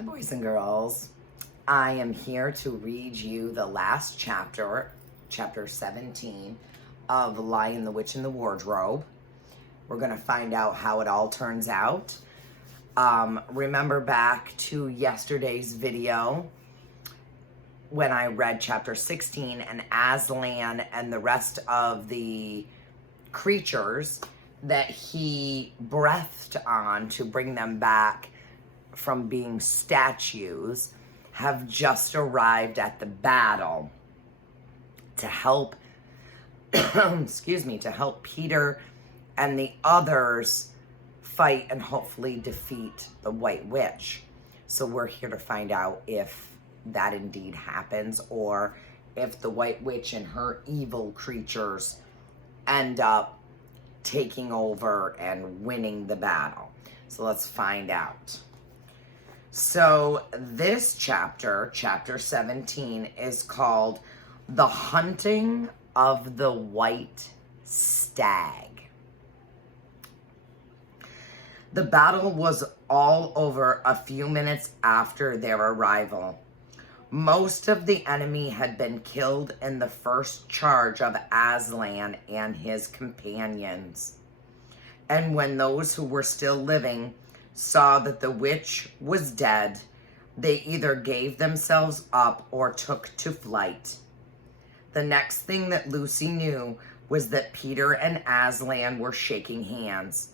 Hi, boys and girls. I am here to read you the last chapter, chapter 17 of Lion, the Witch, and the Wardrobe. We're going to find out how it all turns out. Remember back to yesterday's video when I read chapter 16 and Aslan and the rest of the creatures that he breathed on to bring them back from being statues have just arrived at the battle to help to help Peter and the others fight and hopefully defeat the White Witch. So we're here to find out if that indeed happens, or if the White Witch and her evil creatures end up taking over and winning the battle. So let's find out. So this chapter, chapter 17, is called The Hunting of the White Stag. The battle was all over a few minutes after their arrival. Most of the enemy had been killed in the first charge of Aslan and his companions. And when those who were still living saw that the witch was dead, they either gave themselves up or took to flight. The next thing that Lucy knew was that Peter and Aslan were shaking hands.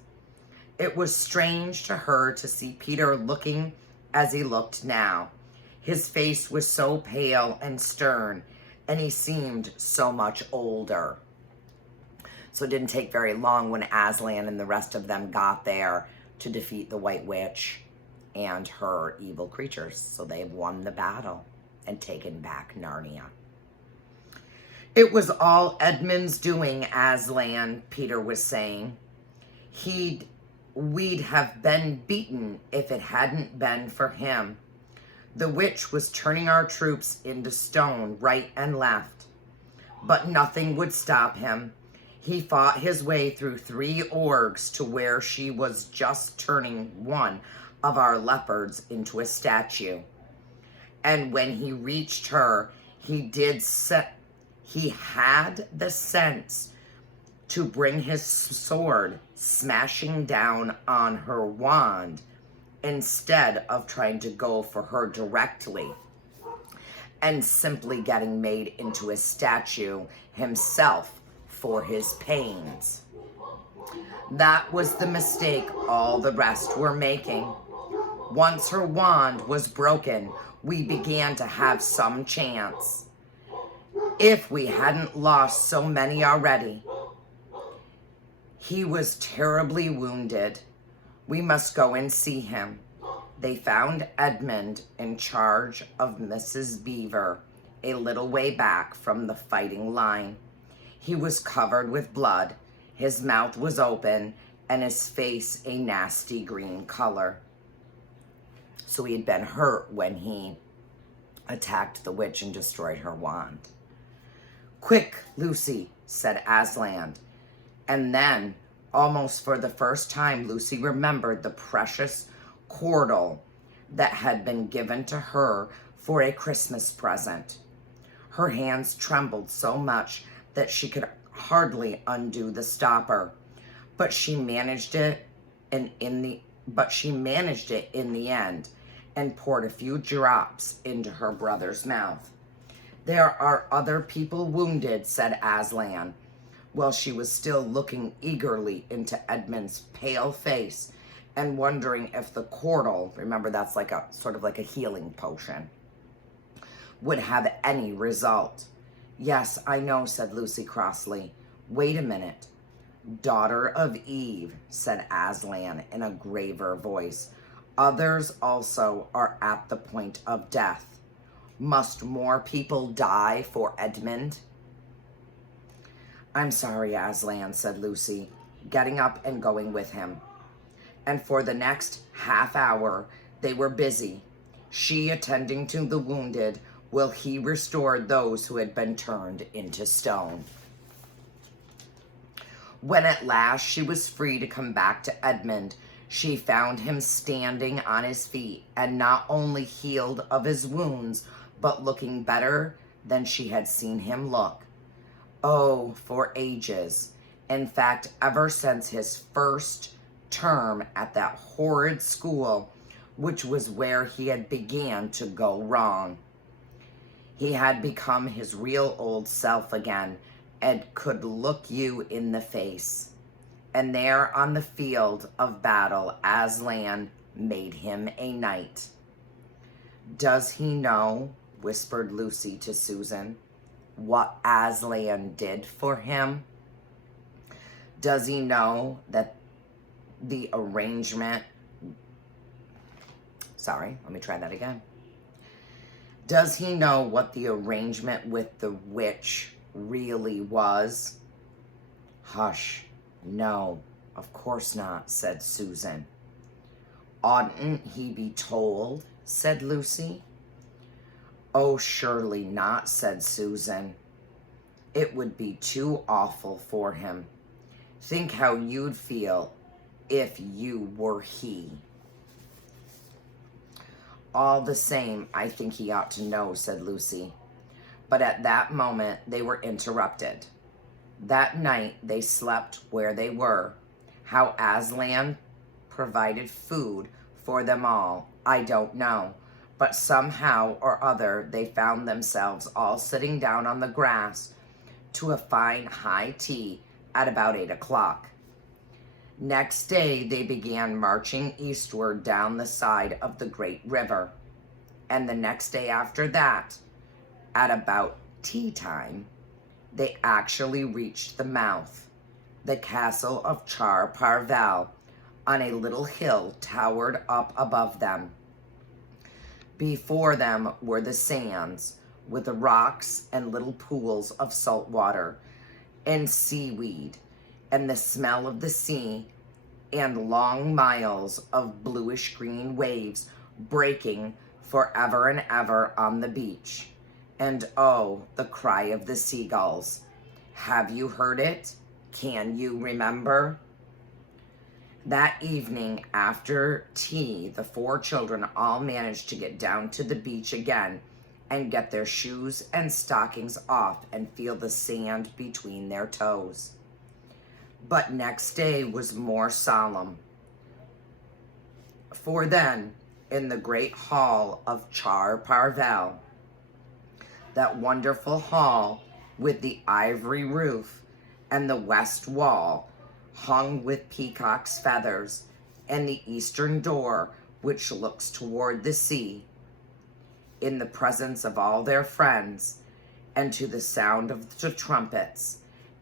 It was strange to her to see Peter looking as he looked now. His face was so pale and stern, and he seemed so much older. So it didn't take very long when Aslan and the rest of them got there to defeat the White Witch and her evil creatures. So they've won the battle and taken back Narnia. It was all Edmund's doing, Aslan, Peter was saying. We'd have been beaten if it hadn't been for him. The witch was turning our troops into stone right and left, but nothing would stop him. He fought his way through 3 orgs to where she was just turning one of our leopards into a statue. And when he reached her, he had the sense to bring his sword smashing down on her wand instead of trying to go for her directly and simply getting made into a statue himself for his pains. That was the mistake all the rest were making. Once her wand was broken, we began to have some chance. If we hadn't lost so many already. He was terribly wounded. We must go and see him. They found Edmund in charge of Mrs. Beaver, a little way back from the fighting line. He was covered with blood, his mouth was open, and his face a nasty green color. So he had been hurt when he attacked the witch and destroyed her wand. "Quick, Lucy," said Aslan. And then, almost for the first time, Lucy remembered the precious cordle that had been given to her for a Christmas present. Her hands trembled so much that she could hardly undo the stopper, but she managed it in the end and poured a few drops into her brother's mouth. "There are other people wounded," said Aslan, while she was still looking eagerly into Edmund's pale face and wondering if the cordle, remember that's like a sort of like a healing potion, would have any result. "Yes, I know," said Lucy crossly. "Wait a minute." "Daughter of Eve," said Aslan in a graver voice. "Others also are at the point of death. Must more people die for Edmund?" "I'm sorry, Aslan," said Lucy, getting up and going with him. And for the next half hour, they were busy, she attending to the wounded, while he restored those who had been turned into stone. When at last she was free to come back to Edmund, She found him standing on his feet and not only healed of his wounds, but looking better than she had seen him look. Oh, for ages. In fact, ever since his first term at that horrid school, which was where he had began to go wrong. He had become his real old self again and could look you in the face. And there on the field of battle, Aslan made him a knight. Does he know, whispered Lucy to Susan, what Aslan did for him? Does he know that the arrangement... Sorry, let me try that again. Does he know what the arrangement with the witch really was? Hush. No, of course not, said Susan. Oughtn't he be told? Said Lucy. Oh, surely not, said Susan. It would be too awful for him. Think how you'd feel if you were he. All the same, I think he ought to know, said Lucy. But at that moment, they were interrupted. That night, they slept where they were. How Aslan provided food for them all, I don't know. But somehow or other, they found themselves all sitting down on the grass to a fine high tea at about 8 o'clock. Next day, they began marching eastward down the side of the great river. And the next day after that, at about tea time, they actually reached the mouth. The castle of Char Parvel on a little hill towered up above them. Before them were the sands with the rocks and little pools of salt water and seaweed and the smell of the sea and long miles of bluish green waves breaking forever and ever on the beach. And oh, the cry of the seagulls. Have you heard it? Can you remember? That evening after tea, the 4 children all managed to get down to the beach again and get their shoes and stockings off and feel the sand between their toes. But next day was more solemn. For then, in the great hall of Char Parvel, that wonderful hall with the ivory roof and the west wall hung with peacock's feathers and the eastern door which looks toward the sea, in the presence of all their friends and to the sound of the trumpets,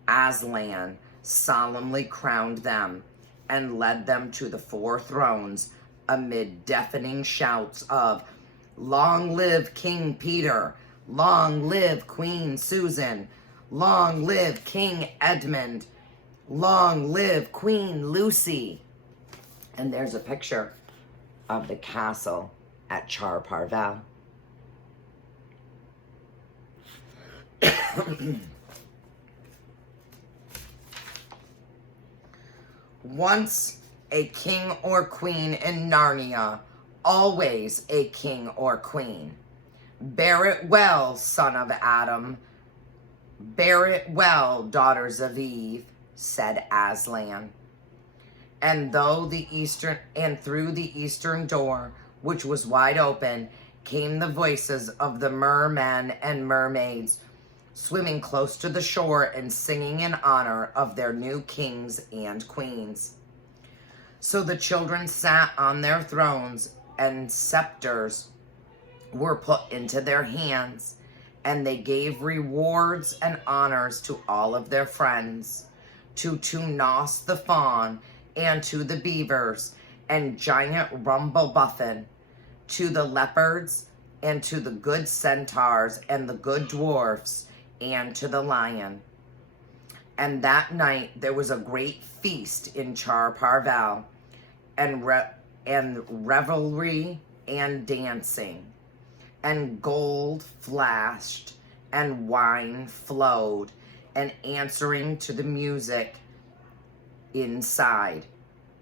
Aslan solemnly crowned them and led them to the 4 thrones amid deafening shouts of, "Long live King Peter! Long live Queen Susan! Long live King Edmund! Long live Queen Lucy!" And there's a picture of the castle at Char Parvel. Once a king or queen in Narnia, always a king or queen. Bear it well, son of Adam. Bear it well, daughters of Eve, said Aslan. And through the eastern door, which was wide open, came the voices of the mermen and mermaids, swimming close to the shore and singing in honor of their new kings and queens. So the children sat on their thrones, and scepters were put into their hands, and they gave rewards and honors to all of their friends, to Nos the fawn, and to the beavers, and giant Rumblebuffin, to the leopards, and to the good centaurs, and the good dwarfs, and to the lion. And that night there was a great feast in Char Parvel, and revelry and dancing, and gold flashed, and wine flowed, and answering to the music inside,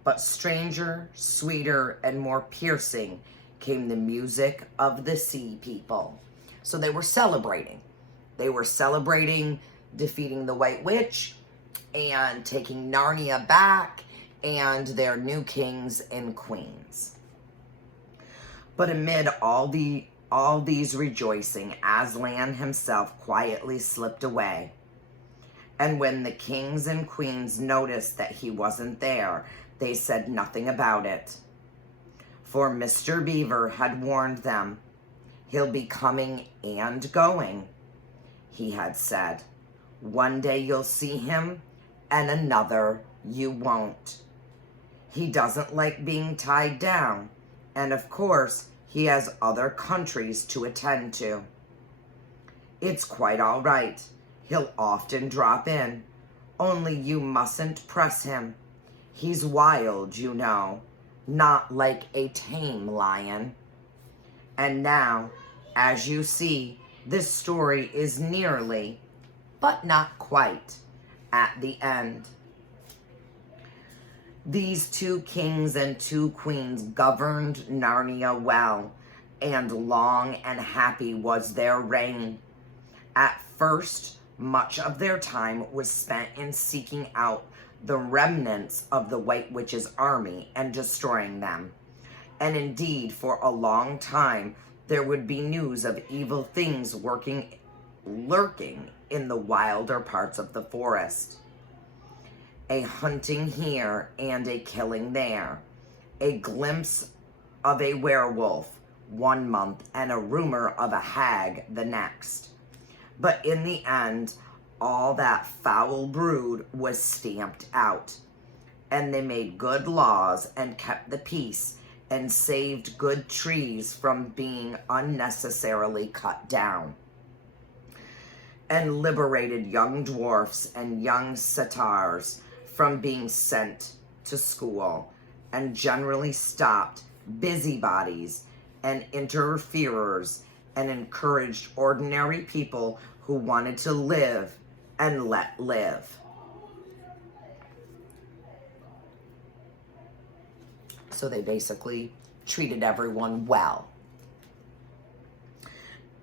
But stranger, sweeter, and more piercing came the music of the sea people. So they were celebrating. They were celebrating defeating the White Witch and taking Narnia back and their new kings and queens. But amid all these rejoicing, Aslan himself quietly slipped away. And when the kings and queens noticed that he wasn't there, they said nothing about it. For Mr. Beaver had warned them. He'll be coming and going, he had said. One day you'll see him, and another you won't. He doesn't like being tied down, and of course, he has other countries to attend to. It's quite all right. He'll often drop in, only you mustn't press him. He's wild, you know, not like a tame lion. And now, as you see, this story is nearly, but not quite, at the end. These 2 kings and 2 queens governed Narnia well, and long and happy was their reign. At first, much of their time was spent in seeking out the remnants of the White Witch's army and destroying them. And indeed, for a long time, there would be news of evil things lurking in the wilder parts of the forest. A hunting here and a killing there. A glimpse of a werewolf 1 month and a rumor of a hag the next. But in the end, all that foul brood was stamped out, and they made good laws and kept the peace and saved good trees from being unnecessarily cut down, and liberated young dwarfs and young satyrs from being sent to school, and generally stopped busybodies and interferers and encouraged ordinary people who wanted to live and let live. So they basically treated everyone well.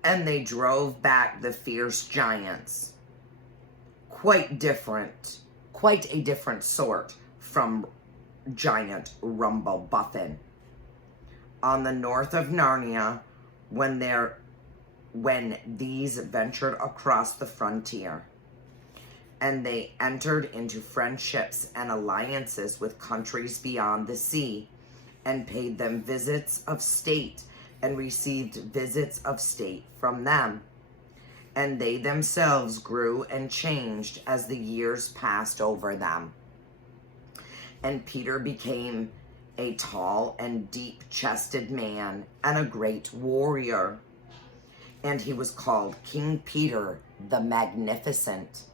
And they drove back the fierce giants. Quite a different sort from giant Rumble-Buffin. On the north of Narnia, when these ventured across the frontier, and they entered into friendships and alliances with countries beyond the sea, and paid them visits of state, and received visits of state from them. And they themselves grew and changed as the years passed over them. And Peter became a tall and deep-chested man and a great warrior. And he was called King Peter the Magnificent.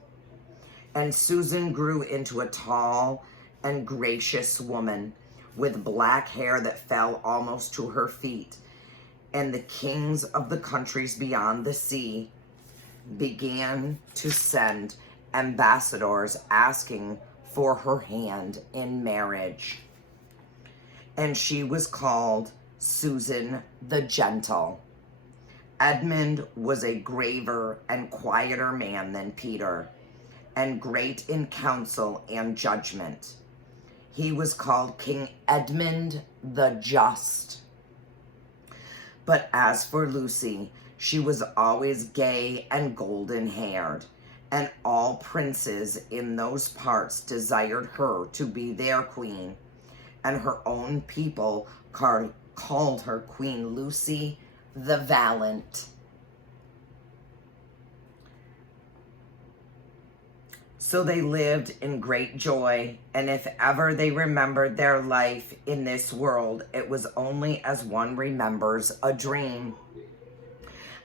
And Susan grew into a tall and gracious woman with black hair that fell almost to her feet. And the kings of the countries beyond the sea began to send ambassadors asking for her hand in marriage. And she was called Susan the Gentle. Edmund was a graver and quieter man than Peter, and great in counsel and judgment. He was called King Edmund the Just. But as for Lucy, she was always gay and golden-haired, and all princes in those parts desired her to be their queen, and her own people called her Queen Lucy the Valiant. So they lived in great joy, and if ever they remembered their life in this world, it was only as one remembers a dream.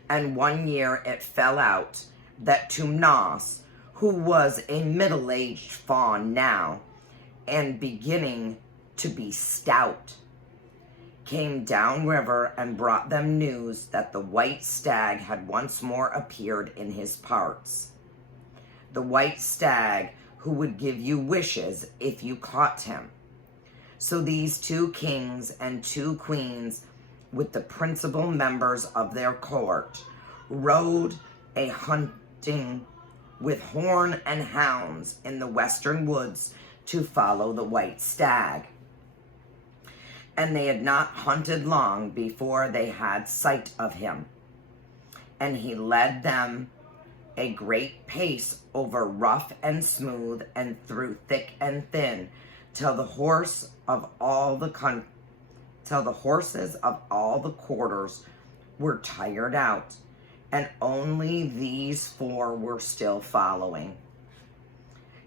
And one year it fell out that Tumnas, who was a middle-aged fawn now, and beginning to be stout, came downriver and brought them news that the white stag had once more appeared in his parts. The white stag who would give you wishes if you caught him. So these 2 kings and 2 queens, with the principal members of their court, rode a hunting with horn and hounds in the western woods to follow the white stag. And they had not hunted long before they had sight of him. And he led them a great pace over rough and smooth and through thick and thin, till the horses of all the quarters were tired out, and only these 4 were still following.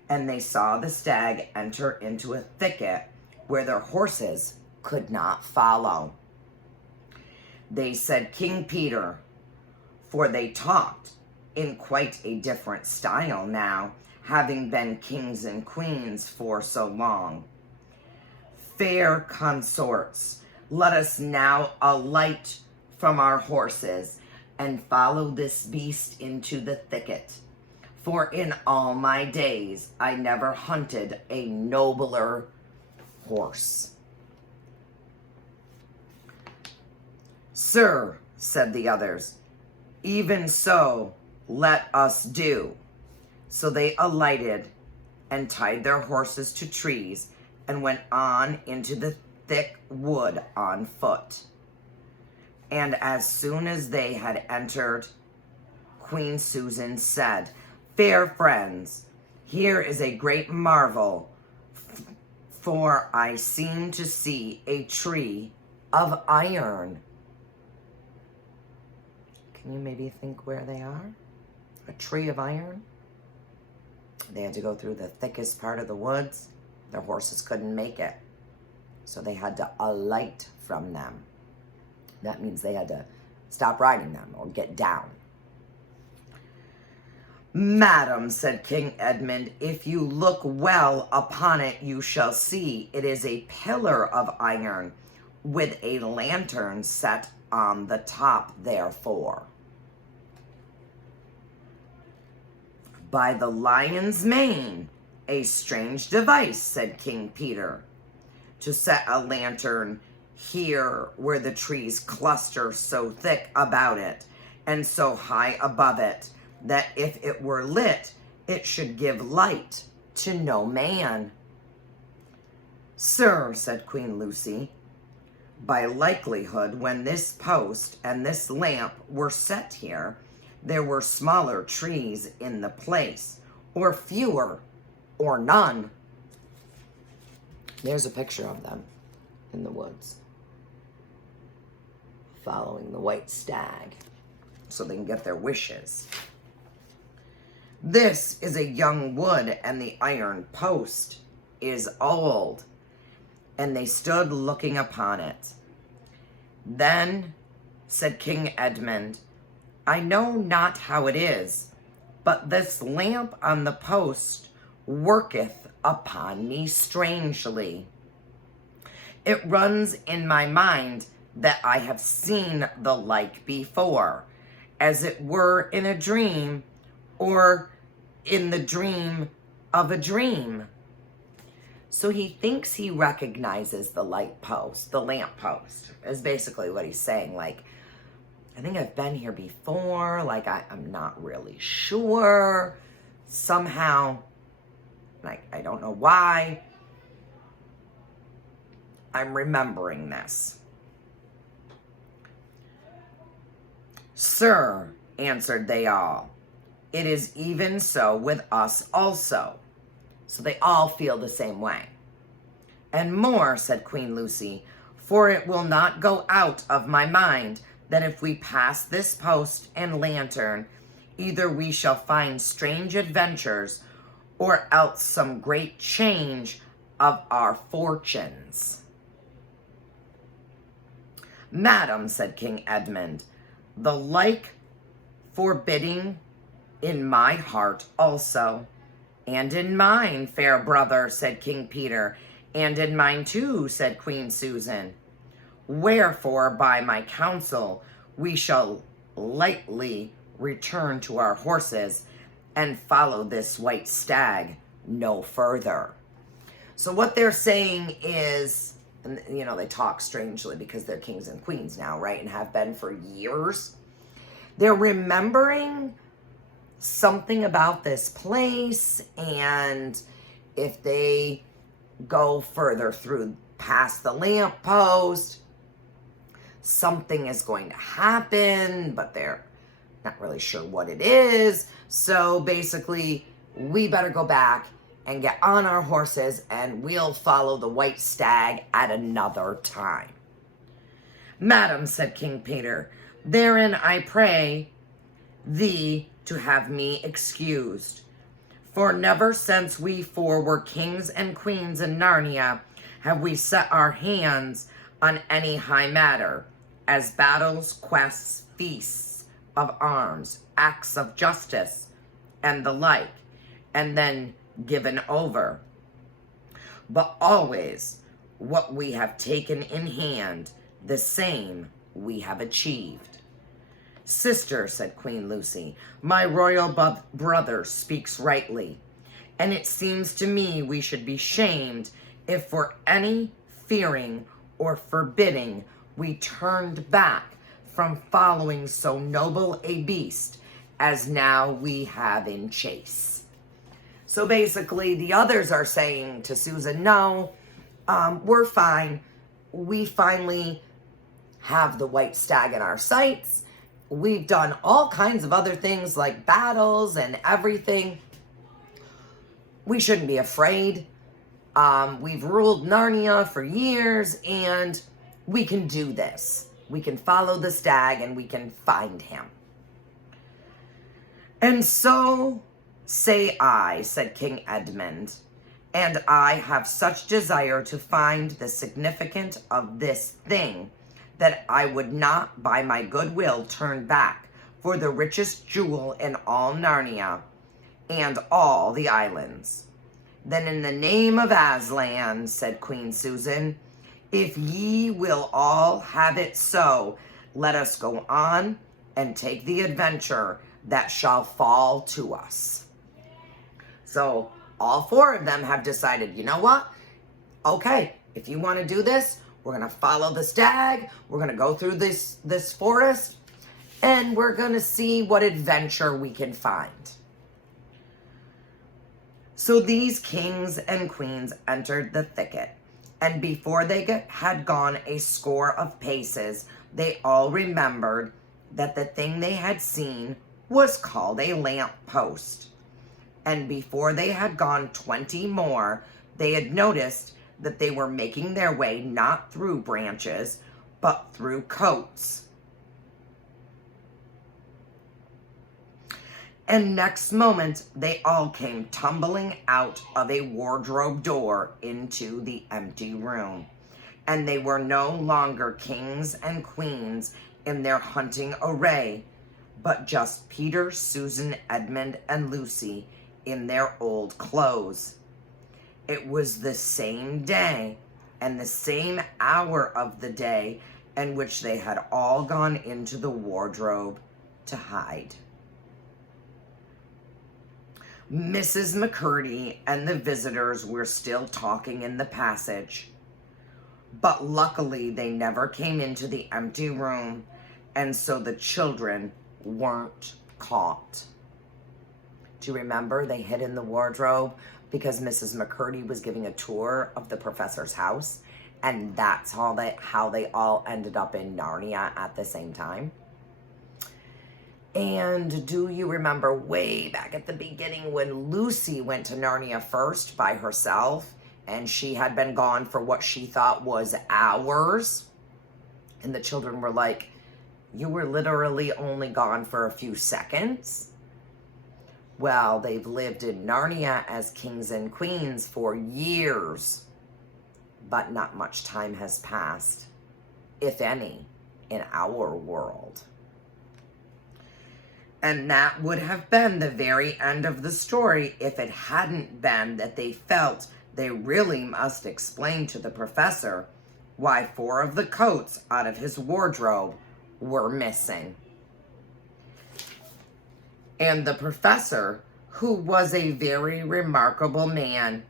And they saw the stag enter into a thicket where their horses could not follow. They said, "King Peter," for they talked in quite a different style now, having been kings and queens for so long. "Fair consorts, let us now alight from our horses and follow this beast into the thicket. For in all my days I never hunted a nobler horse." "Sir," said the others, "even so let us do." So they alighted and tied their horses to trees and went on into the thick wood on foot. And as soon as they had entered, Queen Susan said, "Fair friends, here is a great marvel, for I seem to see a tree of iron." Can you maybe think where they are? A tree of iron? They had to go through the thickest part of the woods. Their horses couldn't make it, so they had to alight from them. That means they had to stop riding them or get down. "Madam," said King Edmund, "if you look well upon it, you shall see it is a pillar of iron with a lantern set on the top therefore." "By the lion's mane, a strange device," said King Peter, "to set a lantern here where the trees cluster so thick about it and so high above it, that if it were lit, it should give light to no man." "Sir," said Queen Lucy, "by likelihood, when this post and this lamp were set here, there were smaller trees in the place, or fewer, or none." There's a picture of them in the woods, following the white stag, so they can get their wishes. "This is a young wood, and the iron post is old." And they stood looking upon it. Then said King Edmund, "I know not how it is, but this lamp on the post worketh upon me strangely. It runs in my mind that I have seen the like before, as it were in a dream, or in the dream of a dream." So he thinks he recognizes the light post, the lamp post, is basically what he's saying. Like, I think I've been here before, like I'm not really sure. Somehow, like, I don't know why, I'm remembering this. "Sir," answered they all, "it is even so with us also." So they all feel the same way. "And more," said Queen Lucy, "for it will not go out of my mind that if we pass this post and lantern, either we shall find strange adventures, or else some great change of our fortunes." "Madam," said King Edmund, "the like forbidding in my heart also." "And in mine, fair brother," said King Peter. "And in mine too," said Queen Susan. "Wherefore, by my counsel, we shall lightly return to our horses and follow this white stag no further." So what they're saying is, and you know, they talk strangely because they're kings and queens now, right? And have been for years. They're remembering something about this place, and if they go further through past the lamppost, something is going to happen, but they're not really sure what it is. So basically, we better go back and get on our horses, and we'll follow the white stag at another time. Madam, said King Peter, therein I pray thee to have me excused. For never since we four were kings and queens in Narnia have we set our hands on any high matter, as battles, quests, feasts of arms, acts of justice, and the like, and then given over. But always what we have taken in hand, the same we have achieved. Sister, said Queen Lucy, my royal brother speaks rightly, and it seems to me we should be shamed if for any fearing or forbidding we turned back from following so noble a beast as now we have in chase. So basically, the others are saying to Susan, no, we're fine. We finally have the white stag in our sights. We've done all kinds of other things like battles and everything. We shouldn't be afraid. We've ruled Narnia for years, and we can do this. We can follow the stag and we can find him. And so say I, said King Edmund, and I have such desire to find the significance of this thing that I would not by my goodwill turn back for the richest jewel in all Narnia and all the islands. Then in the name of Aslan, said Queen Susan, if ye will all have it so, let us go on and take the adventure that shall fall to us. So all four of them have decided, you know what? Okay, if you want to do this, we're going to follow the stag. We're going to go through this forest, and we're going to see what adventure we can find. So these kings and queens entered the thicket, and before they had gone a score of paces, they all remembered that the thing they had seen was called a lamp post. And before they had gone 20 more, they had noticed that they were making their way not through branches, but through coats. And next moment, they all came tumbling out of a wardrobe door into the empty room. And they were no longer kings and queens in their hunting array, but just Peter, Susan, Edmund, and Lucy in their old clothes. It was the same day and the same hour of the day in which they had all gone into the wardrobe to hide. Mrs. McCurdy and the visitors were still talking in the passage, but luckily they never came into the empty room, and so the children weren't caught. Do you remember they hid in the wardrobe because Mrs. McCurdy was giving a tour of the professor's house, and that's how they all ended up in Narnia at the same time? And do you remember way back at the beginning when Lucy went to Narnia first by herself, and she had been gone for what she thought was hours? And the children were like, you were literally only gone for a few seconds? Well, they've lived in Narnia as kings and queens for years, but not much time has passed, if any, in our world. And that would have been the very end of the story if it hadn't been that they felt they really must explain to the professor why 4 of the coats out of his wardrobe were missing. And the professor, who was a very remarkable man,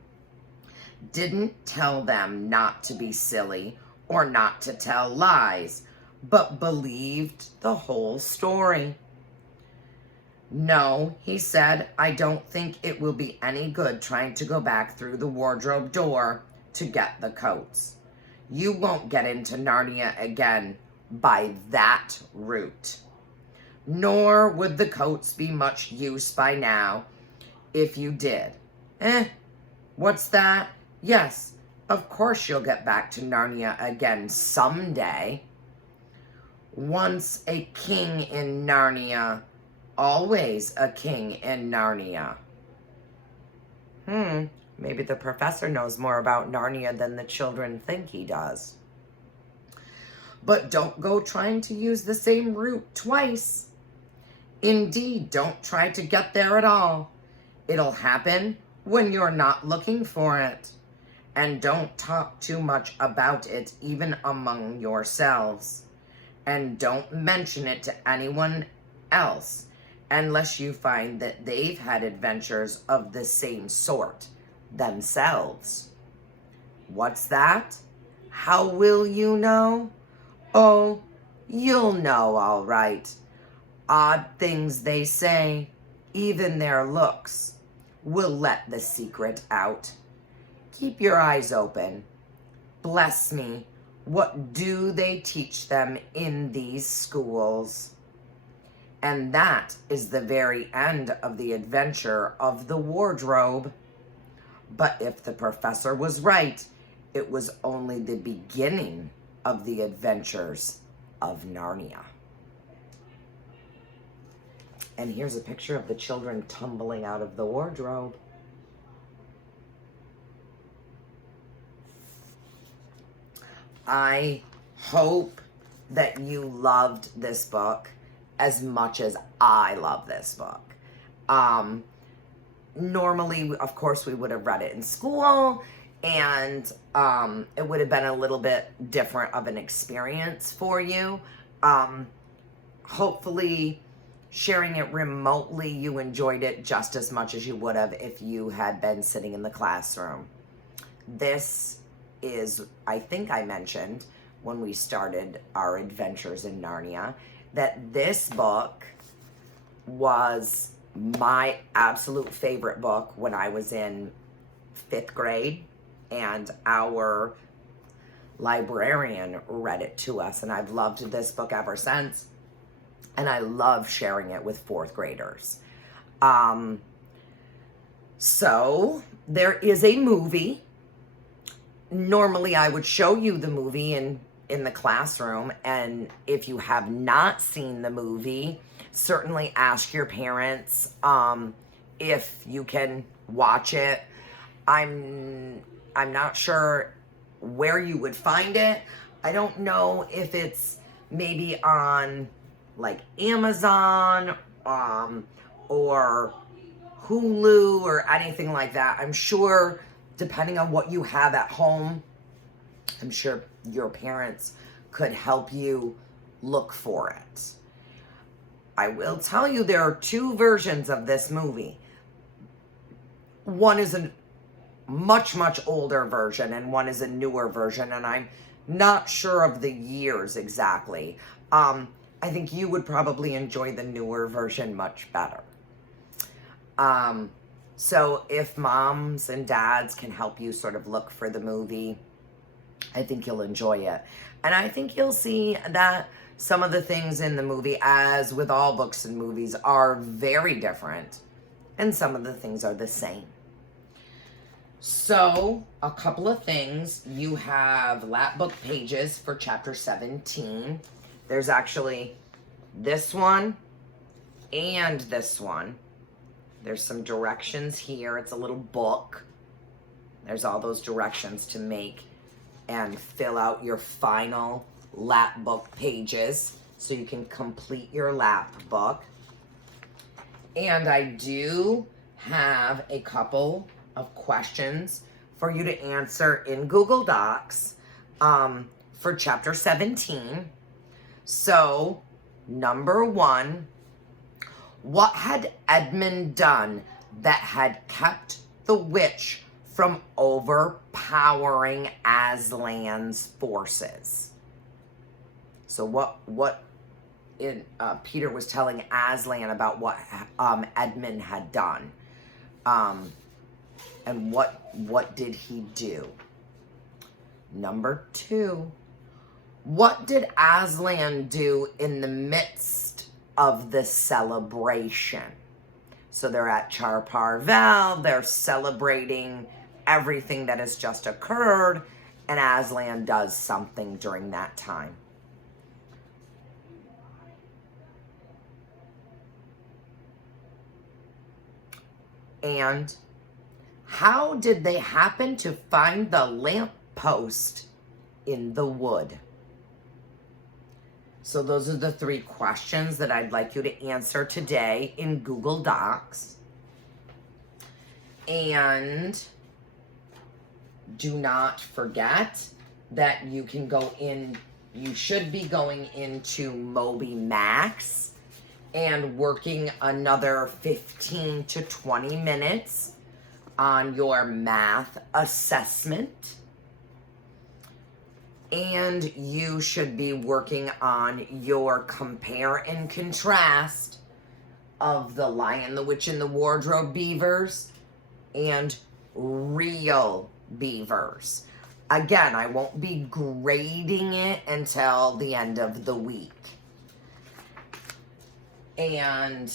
didn't tell them not to be silly or not to tell lies, but believed the whole story. No, he said, I don't think it will be any good trying to go back through the wardrobe door to get the coats. You won't get into Narnia again by that route. Nor would the coats be much use by now if you did. What's that? Yes, of course you'll get back to Narnia again someday. Once a king in Narnia, always a king in Narnia. Maybe the professor knows more about Narnia than the children think he does. But don't go trying to use the same route twice. Indeed, don't try to get there at all. It'll happen when you're not looking for it. And don't talk too much about it, even among yourselves. And don't mention it to anyone else unless you find that they've had adventures of the same sort themselves. What's that? How will you know? Oh, you'll know all right. Odd things they say, even their looks, will let the secret out. Keep your eyes open. Bless me, what do they teach them in these schools? And that is the very end of the adventure of the wardrobe. But if the professor was right, it was only the beginning of the adventures of Narnia. And here's a picture of the children tumbling out of the wardrobe. I hope that you loved this book as much as I love this book. Normally, of course, we would have read it in school, and it would have been a little bit different of an experience for you. Hopefully, sharing it remotely, you enjoyed it just as much as you would have if you had been sitting in the classroom. This is, I think I mentioned when we started our adventures in Narnia, that this book was my absolute favorite book when I was in 5th grade, and our librarian read it to us, and I've loved this book ever since, and I love sharing it with 4th graders. So there is a movie. Normally I would show you the movie in the classroom, and if you have not seen the movie, certainly ask your parents if you can watch it. I'm not sure where you would find it. I don't know if it's maybe on like Amazon or Hulu or anything like that. I'm sure, depending on what you have at home, I'm sure your parents could help you look for it. I will tell you there are 2 versions of this movie. One is a much, much older version, and one is a newer version, and I'm not sure of the years exactly. I think you would probably enjoy the newer version much better. So if moms and dads can help you sort of look for the movie, I think you'll enjoy it. And I think you'll see that some of the things in the movie, as with all books and movies, are very different, and some of the things are the same. So, a couple of things. You have lap book pages for chapter 17. There's actually this one and this one. There's some directions here. It's a little book. There's all those directions to make and fill out your final lap book pages so you can complete your lap book. And I do have a couple of questions for you to answer in Google Docs for chapter 17. So, number 1, what had Edmund done that had kept the witch from overpowering Aslan's forces. So Peter was telling Aslan about what Edmund had done. And what did he do? Number 2, what did Aslan do in the midst of the celebration? So they're at Charparvel, they're celebrating everything that has just occurred, and Aslan does something during that time. And how did they happen to find the lamppost in the wood? So those are the 3 questions that I'd like you to answer today in Google Docs. And do not forget that you should be going into Moby Max and working another 15 to 20 minutes on your math assessment. And you should be working on your compare and contrast of the Lion, the Witch, and the Wardrobe beavers and real beavers. Again, I won't be grading it until the end of the week. And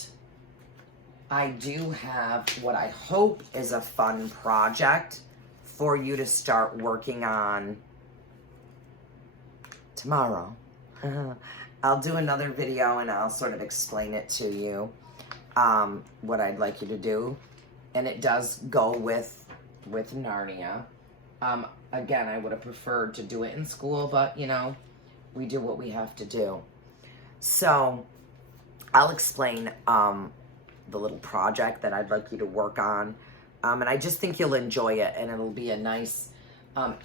I do have what I hope is a fun project for you to start working on tomorrow. I'll do another video and I'll sort of explain it to you, what I'd like you to do. And it does go with Narnia. Again, I would have preferred to do it in school, but you know, we do what we have to do. So I'll explain the little project that I'd like you to work on. And I just think you'll enjoy it, and it'll be a nice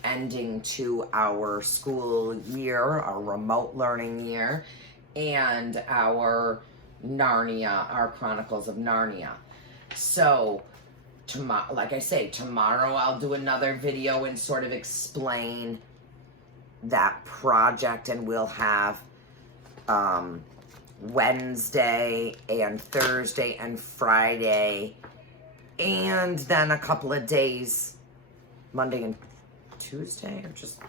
ending to our school year, our remote learning year, and our Narnia, our Chronicles of Narnia. So, like I say, tomorrow I'll do another video and sort of explain that project, and we'll have Wednesday and Thursday and Friday, and then a couple of days, Monday and Tuesday, or just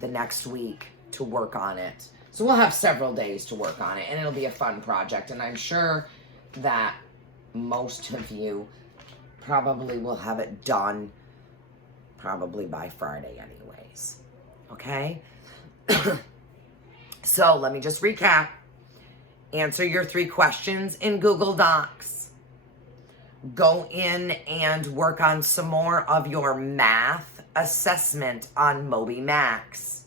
the next week to work on it. So we'll have several days to work on it, and it'll be a fun project, and I'm sure that most of you probably will have it done probably by Friday anyways. Okay? So let me just recap. Answer your 3 questions in Google Docs. Go in and work on some more of your math assessment on Moby Max.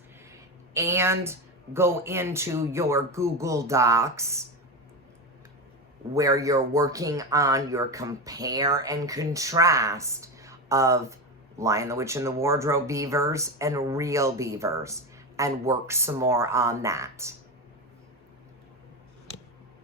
And go into your Google Docs where you're working on your compare and contrast of Lion, the Witch, and the Wardrobe beavers and real beavers, and work some more on that.